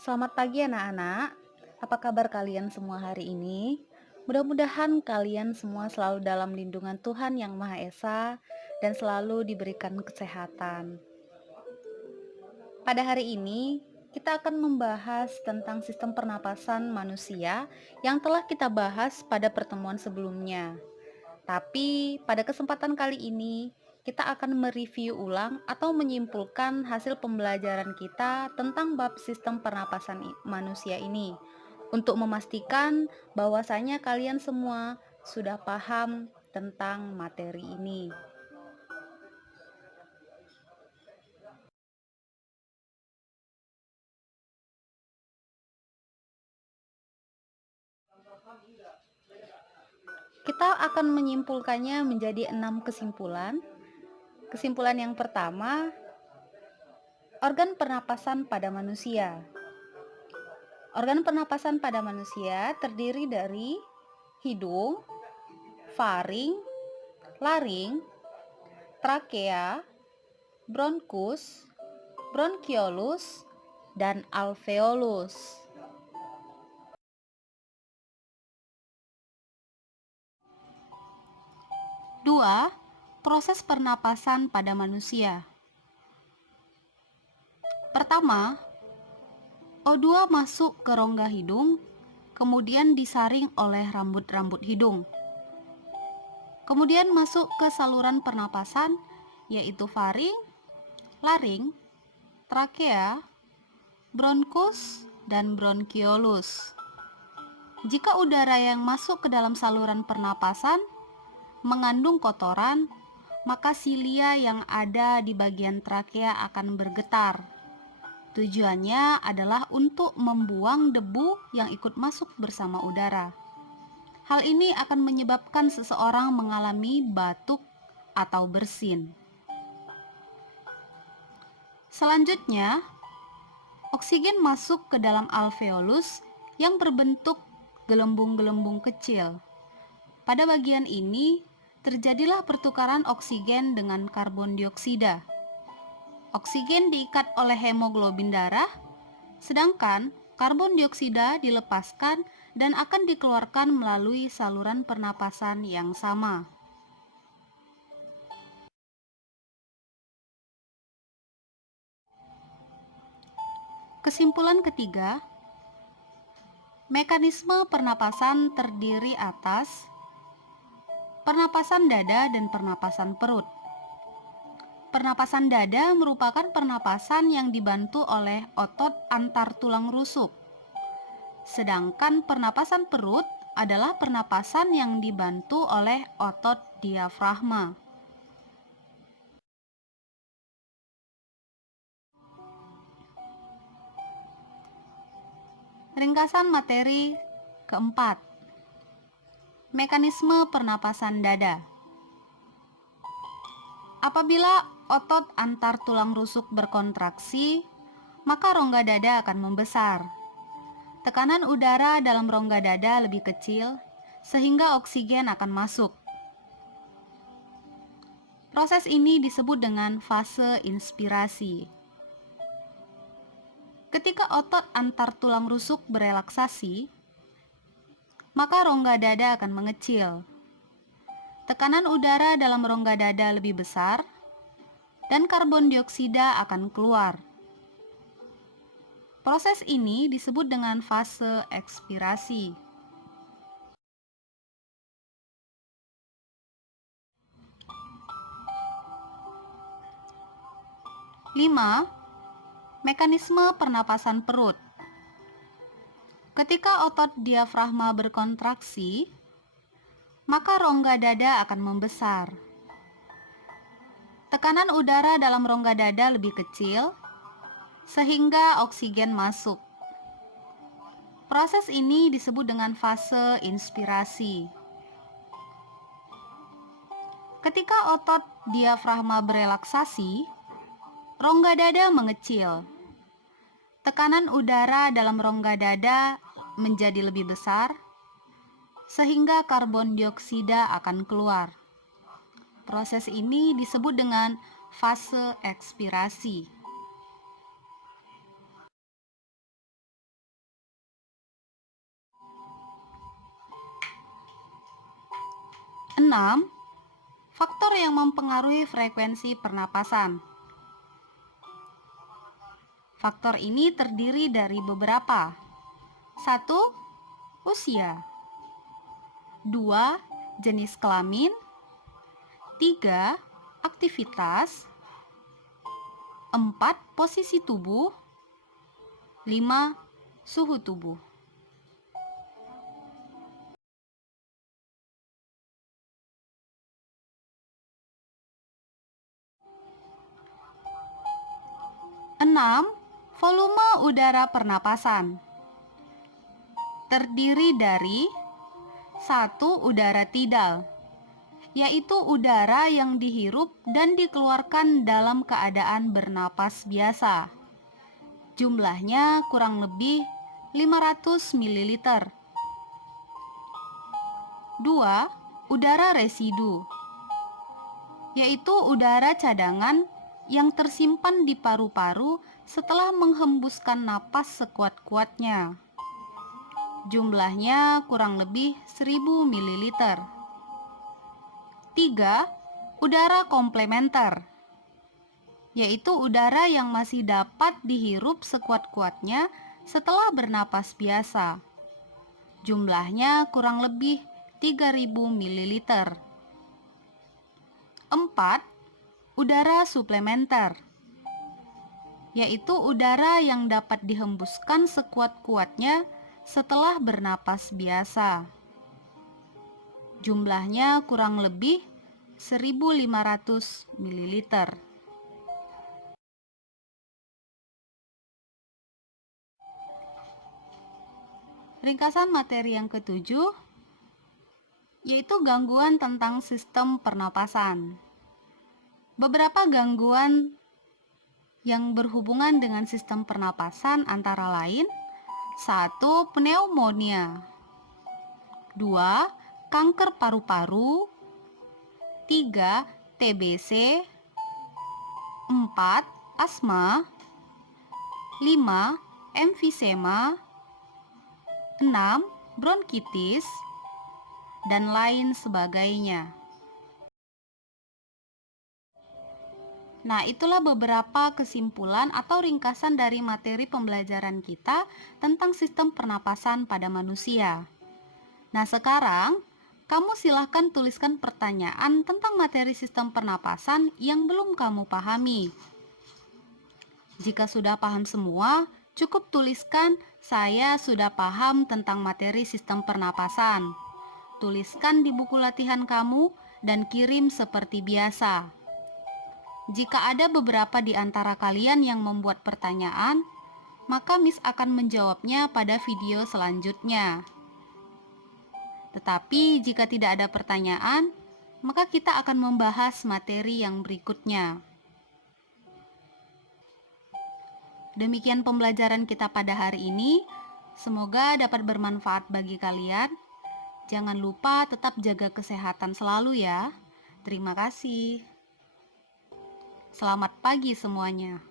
Selamat pagi anak-anak. Apa kabar kalian semua hari ini? Mudah-mudahan kalian semua selalu dalam lindungan Tuhan Yang Maha Esa dan selalu diberikan kesehatan. Pada hari ini, kita akan membahas tentang sistem pernapasan manusia yang telah kita bahas pada pertemuan sebelumnya. Tapi pada kesempatan kali ini, kita akan mereview ulang atau menyimpulkan hasil pembelajaran kita tentang bab sistem pernapasan manusia ini untuk memastikan bahwasanya kalian semua sudah paham tentang materi ini. Kita akan menyimpulkannya menjadi 6 kesimpulan. Kesimpulan yang pertama, organ pernapasan pada manusia. Organ pernapasan pada manusia terdiri dari hidung, faring, laring, trakea, bronkus, bronkiolus, dan alveolus. Dua, proses pernapasan pada manusia. Pertama, O2 masuk ke rongga hidung, kemudian disaring oleh rambut-rambut hidung. Kemudian masuk ke saluran pernapasan, yaitu faring, laring, trakea, bronkus, dan bronkiolus. Jika udara yang masuk ke dalam saluran pernapasan mengandung kotoran, maka silia yang ada di bagian trakea akan bergetar. Tujuannya adalah untuk membuang debu yang ikut masuk bersama udara. Hal ini akan menyebabkan seseorang mengalami batuk atau bersin. Selanjutnya, oksigen masuk ke dalam alveolus yang berbentuk gelembung-gelembung kecil. Pada bagian ini, terjadilah pertukaran oksigen dengan karbon dioksida. Oksigen diikat oleh hemoglobin darah, sedangkan karbon dioksida dilepaskan dan akan dikeluarkan melalui saluran pernapasan yang sama. Kesimpulan ketiga, mekanisme pernapasan terdiri atas pernapasan dada dan pernapasan perut. Pernapasan dada merupakan pernapasan yang dibantu oleh otot antar tulang rusuk. Sedangkan pernapasan perut adalah pernapasan yang dibantu oleh otot diafragma. Ringkasan materi keempat. Mekanisme pernapasan dada. Apabila otot antar tulang rusuk berkontraksi, maka rongga dada akan membesar. Tekanan udara dalam rongga dada lebih kecil, sehingga oksigen akan masuk. Proses ini disebut dengan fase inspirasi. Ketika otot antar tulang rusuk berelaksasi, maka rongga dada akan mengecil. Tekanan udara dalam rongga dada lebih besar, dan karbon dioksida akan keluar. Proses ini disebut dengan fase ekspirasi. 5. Mekanisme pernapasan perut. Ketika otot diafragma berkontraksi, maka rongga dada akan membesar. Tekanan udara dalam rongga dada lebih kecil, sehingga oksigen masuk. Proses ini disebut dengan fase inspirasi. Ketika otot diafragma berelaksasi, rongga dada mengecil. Tekanan udara dalam rongga dada menjadi lebih besar, sehingga karbon dioksida akan keluar. Proses ini disebut dengan fase ekspirasi. Faktor yang mempengaruhi frekuensi pernapasan. Faktor ini terdiri dari beberapa. 1. Usia. 2. Jenis kelamin. 3. Aktivitas. 4. Posisi tubuh. 5. Suhu tubuh. Enam, volume udara pernapasan. Terdiri dari 1. Udara tidal, yaitu udara yang dihirup dan dikeluarkan dalam keadaan bernapas biasa. Jumlahnya kurang lebih 500 ml. 2. Udara residu, yaitu udara cadangan yang tersimpan di paru-paru setelah menghembuskan napas sekuat-kuatnya. Jumlahnya kurang lebih 1000 ml. 3. Udara komplementer, yaitu udara yang masih dapat dihirup sekuat-kuatnya setelah bernapas biasa. Jumlahnya kurang lebih 3000 ml. 4. Udara suplementer, yaitu udara yang dapat dihembuskan sekuat-kuatnya setelah bernapas biasa. Jumlahnya kurang lebih 1500 ml. Ringkasan materi yang ketujuh, yaitu gangguan tentang sistem pernapasan. Beberapa gangguan yang berhubungan dengan sistem pernapasan antara lain: 1. Pneumonia. 2. Kanker paru-paru. 3. TBC. 4. Asma. 5. Emfisema. 6. Bronkitis, dan lain sebagainya. Nah, itulah beberapa kesimpulan atau ringkasan dari materi pembelajaran kita tentang sistem pernapasan pada manusia. Nah, sekarang kamu silahkan tuliskan pertanyaan tentang materi sistem pernapasan yang belum kamu pahami. Jika sudah paham semua, cukup tuliskan "Saya sudah paham tentang materi sistem pernapasan". Tuliskan di buku latihan kamu dan kirim seperti biasa. Jika ada beberapa di antara kalian yang membuat pertanyaan, maka Miss akan menjawabnya pada video selanjutnya. Tetapi jika tidak ada pertanyaan, maka kita akan membahas materi yang berikutnya. Demikian pembelajaran kita pada hari ini. Semoga dapat bermanfaat bagi kalian. Jangan lupa tetap jaga kesehatan selalu ya. Terima kasih. Selamat pagi semuanya.